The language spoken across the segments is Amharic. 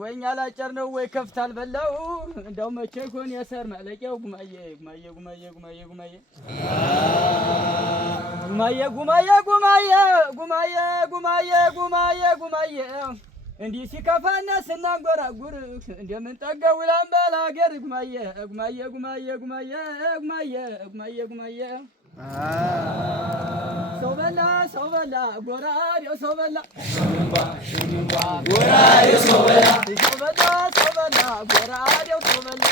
ወይኛ ላጨር ነው ወይ ከፍታል በላው እንደው መቼ ኮን የሰር ማለቂያው ጉማዬ ጉማዬ ጉማዬ ጉማዬ ጉማዬ ጉማዬ ጉማዬ ጉማዬ ጉማዬ ጉማዬ ጉማዬ እንዲህ ሲከፋና ስናንጎራጉር እንደምንጠገው ላምባል ሀገር ጉማዬ ጉማዬ ጉማዬ ጉማዬ ጉማዬ ጉማዬ ጉማዬ ሰው በላ ጎራዴው ሰው በላ ጎራዴው ሰው በላ ጎራዴው ሰው በላ ጎራዴው ሰው በላ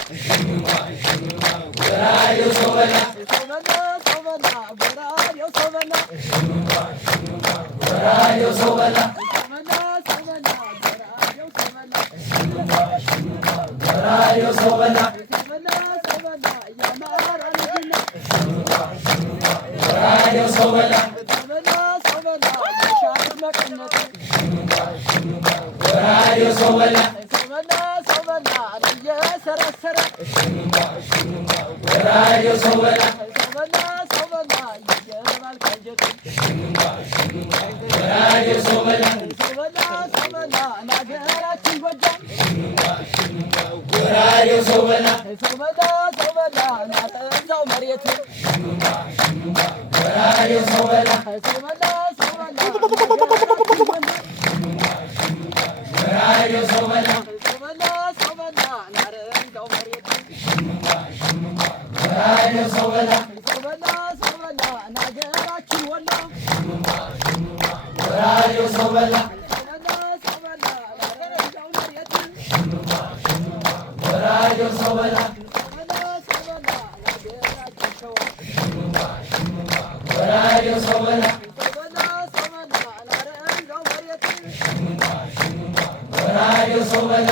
ጎራዴው ሰው በላ ጎራዴው ሰው በላ ጎራዴው ሰው በላ ጎራዴው ሰው በላ ጎራዴው ሰው በላ እየሰረሰረ ጎራዴው ሰው በላ ይገባል ከንጀቱ ጎራዴው ሰው በላ ናገራችን ጎጃም ጎራዴው ሰው በላ ናጠዛው መሬቱ ጎራዴው ሰው በላ ጎራዴው ሰው በላ ናረንዛው መሬቱ ጎራዴው ሰው በላ ናገራችን ወሎ ጎራዴው ሰው በላ ጎራዴው ሰው በላ ጎራዴው ሰው በላ ጎራዴው ሰው በላ